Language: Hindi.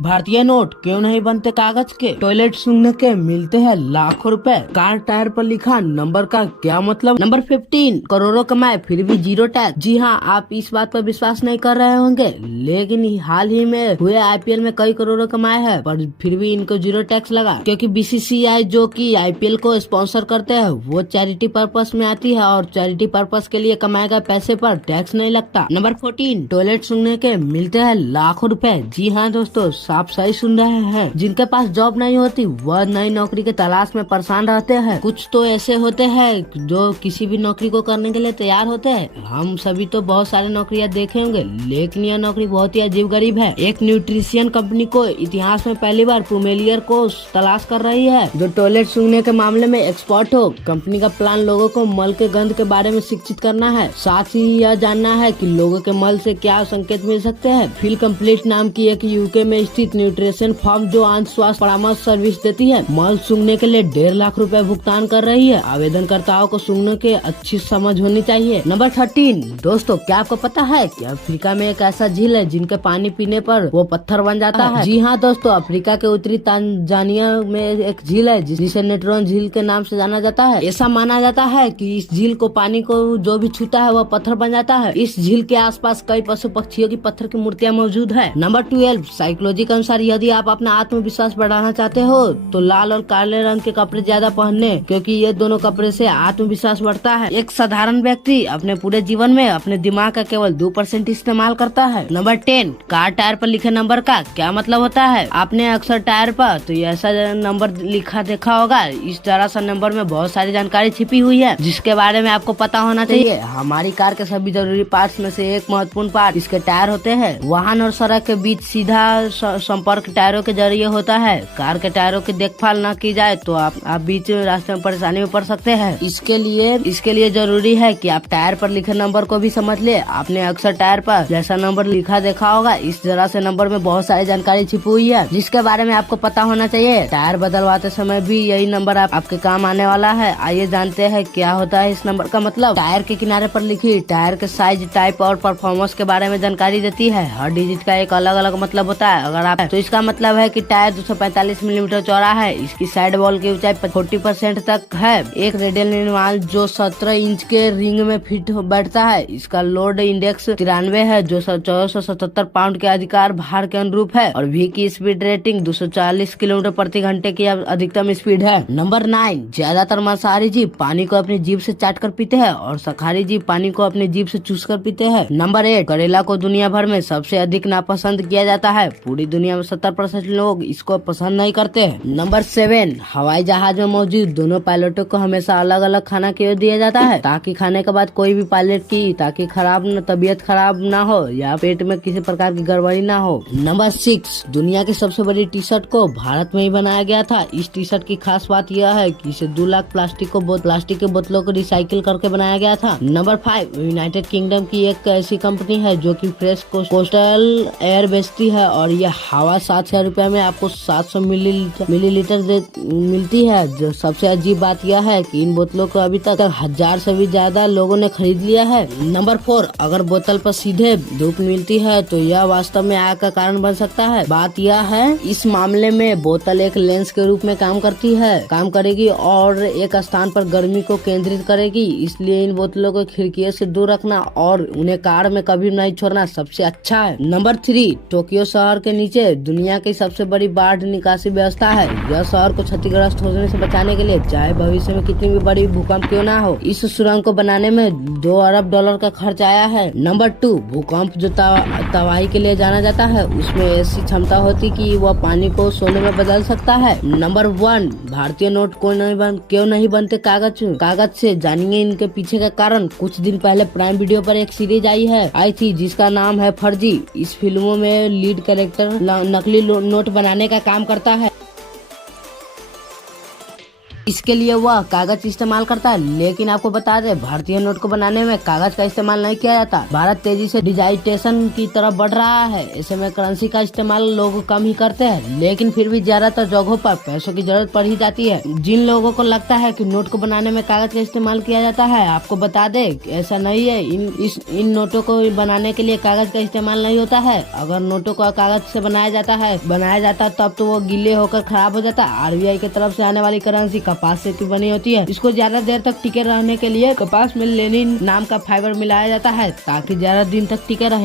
भारतीय नोट क्यों नहीं बनते कागज के? टॉयलेट सूंघने के मिलते हैं लाखों रुपए। कार टायर पर लिखा नंबर का क्या मतलब? नंबर 15, करोड़ों कमाए फिर भी जीरो टैक्स। जी हाँ, आप इस बात पर विश्वास नहीं कर रहे होंगे, लेकिन हाल ही में हुए आईपीएल में कई करोड़ों कमाए हैं, पर फिर भी इनको जीरो टैक्स लगा, क्योंकि बीसीसीआई जो कि आईपीएल को स्पॉन्सर करते हैं वो चैरिटी पर्पस में आती है और चैरिटी पर्पस के लिए कमाए गए पैसे पर टैक्स नहीं लगता। नंबर 14, टॉयलेट सूंघने के मिलते हैं लाखों रुपए। जी हाँ दोस्तों, आप सही सुन रहे हैं। जिनके पास जॉब नहीं होती वह नई नौकरी के तलाश में परेशान रहते हैं। कुछ तो ऐसे होते हैं जो किसी भी नौकरी को करने के लिए तैयार होते हैं। हम सभी तो बहुत सारे नौकरियां देखे होंगे, लेकिन यह नौकरी बहुत ही अजीब गरीब है। एक न्यूट्रिशियन कंपनी को इतिहास में पहली बार पुमेलियर को तलाश कर रही है, जो टॉयलेट सूंघने के मामले में एक्सपर्ट हो। कंपनी का प्लान लोगों को मल के गंध के बारे में शिक्षित करना है, साथ ही यह जानना है कि लोगों के मल से क्या संकेत मिल सकते हैं। फील कंप्लीट नाम की एक यूके में स्थित न्यूट्रिशन फर्म जो आंत स्वास्थ्य परामर्श सर्विस देती है, मल सूंघने के लिए 1.5 लाख रुपए भुगतान कर रही है। आवेदनकर्ताओं को सूंघने के अच्छी समझ होनी चाहिए। नंबर 13, दोस्तों क्या आपको पता है कि अफ्रीका में एक ऐसा झील है जिनके पानी पीने पर वो पत्थर बन जाता है? जी हाँ दोस्तों, अफ्रीका के उत्तरी तांजानिया में एक झील है जिसे नेट्रॉन झील के नाम से जाना जाता है। ऐसा माना जाता है कि इस झील को पानी को जो भी छूता है वह पत्थर बन जाता है। इस झील के आसपास कई पशु पक्षियों की पत्थर की मूर्तियां मौजूद है। नंबर 12, साइकोलॉजी के अनुसार यदि आप अपना आत्मविश्वास बढ़ाना चाहते हो तो लाल और काले रंग के कपड़े ज्यादा पहनने, क्योंकि ये दोनों कपड़े से आत्मविश्वास बढ़ता है। एक साधारण व्यक्ति अपने पूरे जीवन में अपने दिमाग का केवल 2% इस्तेमाल करता है। नंबर 10, कार टायर पर लिखे नंबर का क्या मतलब होता है? आपने अक्सर टायर पर तो ऐसा नंबर लिखा देखा होगा। इस तरह से नंबर में बहुत सारी जानकारी छिपी हुई है जिसके बारे में आपको पता होना चाहिए। हमारी कार के सभी जरूरी पार्ट्स में से एक महत्वपूर्ण पार्ट इसके टायर होते हैं। वाहन और सड़क के बीच सीधा संपर्क टायरों के जरिए होता है। कार के टायरों की देखभाल न की जाए तो आप बीच रास्ते में परेशानी में पड़ सकते हैं। इसके लिए जरूरी है कि आप टायर पर लिखे नंबर को भी समझ ले। आपने अक्सर टायर पर जैसा नंबर लिखा देखा होगा। इस तरह से नंबर में बहुत सारी जानकारी छिपी हुई है जिसके बारे में आपको पता होना चाहिए। टायर बदलवाते समय भी यही नंबर आपके काम आने वाला है। आइए जानते हैं क्या होता है इस नंबर का मतलब। टायर के किनारे पर लिखी टायर के साइज, टाइप और परफॉर्मेंस के बारे में जानकारी देती है। हर डिजिट का एक अलग अलग मतलब होता है। अगर आप तो इसका मतलब है कि टायर 245 मिलीमीटर चौड़ा है। इसकी साइड वॉल की ऊंचाई 40% तक है। एक रेडियल निर्माण जो 17 इंच के रिंग में फिट बैठता है। इसका लोड इंडेक्स 93 है जो 1477 पाउंड के अधिकार भार के अनुरूप है। और वी की स्पीड रेटिंग 240 किलोमीटर प्रति घंटे की अधिकतम स्पीड है। नंबर 9, ज्यादातर मांसाहारी जीव पानी को अपनी जीभ से चाट कर पीते हैं और शाकाहारी जीव पानी को अपनी जीभ से चूस कर पीते हैं। नंबर 8, करेला को दुनिया भर में सबसे अधिक नापसंद किया जाता है। पूरी दुनिया में 70% लोग इसको पसंद नहीं करते हैं। नंबर 7, हवाई जहाज में मौजूद दोनों पायलटों को हमेशा अलग अलग खाना क्यों दिया जाता है? ताकि खाने के बाद कोई भी पायलट की तबीयत खराब ना हो या पेट में किसी प्रकार की गड़बड़ी ना हो। नंबर 6, दुनिया की सबसे बड़ी टी शर्ट को भारत में ही बनाया गया था। इस टी शर्ट की खास बात यह है कि इसे 2 लाख प्लास्टिक के बोतलों को रिसाइकिल करके बनाया गया था। नंबर 5, यूनाइटेड किंगडम की एक ऐसी कंपनी है जो कि फ्रेश कोस्टल एयर बेचती है और यह हवा 7,000 रुपए में आपको 700 मिलीलीटर मिलती है। जो सबसे अजीब बात यह है कि इन बोतलों को अभी तक 1000 से भी ज्यादा लोगों ने खरीद लिया है। नंबर 4, अगर बोतल पर सीधे धूप मिलती है तो यह वास्तव में आग का कारण बन सकता है। बात यह है इस मामले में बोतल एक लेंस के रूप में काम करेगी और एक स्थान पर गर्मी को केंद्रित करेगी। इसलिए इन बोतलों को खिड़कियों से दूर रखना और उन्हें कार में कभी नहीं छोड़ना सबसे अच्छा है। नंबर 3, टोक्यो शहर के नीचे दुनिया की सबसे बड़ी बाढ़ निकासी व्यवस्था है। यह शहर को क्षतिग्रस्त होने से बचाने के लिए चाहे भविष्य में कितनी भी बड़ी भूकंप क्यों ना हो, इस सुरंग को बनाने में $2 अरब का खर्च आया है। नंबर 2, भूकंप जो तबाही के लिए जाना जाता है उसमें ऐसी क्षमता होती कि वह पानी को सोने में बदल सकता है। नंबर 1, भारतीय नोट क्यों नहीं बनते कागज से? जानिए इनके पीछे का कारण। कुछ दिन पहले प्राइम वीडियो पर एक सीरीज आई थी जिसका नाम है फर्जी। इस फिल्मों में लीड कैरेक्टर नकली नोट बनाने का काम करता है। इसके लिए वह कागज इस्तेमाल करता है। लेकिन आपको बता दें, भारतीय नोट को बनाने में कागज का इस्तेमाल नहीं किया जाता। भारत तेजी से डिजिटाइजेशन की तरफ बढ़ रहा है। ऐसे में करेंसी का इस्तेमाल लोग कम ही करते हैं, लेकिन फिर भी ज्यादातर जगहों पर पैसों की जरूरत पड़ ही जाती है। जिन लोगों को लगता है कि नोट को बनाने में कागज का इस्तेमाल किया जाता है, आपको बता दे ऐसा नहीं है। इन नोटों को बनाने के लिए कागज का इस्तेमाल नहीं होता है। अगर नोटों को कागज से बनाया जाता तब तो वो गीले होकर खराब हो जाता। आरबीआई की तरफ से आने वाली करेंसी कपास से बनी होती है। इसको ज्यादा देर तक टिके रहने के लिए कपास में लेनिन नाम का फाइबर मिलाया जाता है, ताकि ज्यादा दिन तक टिके रहे।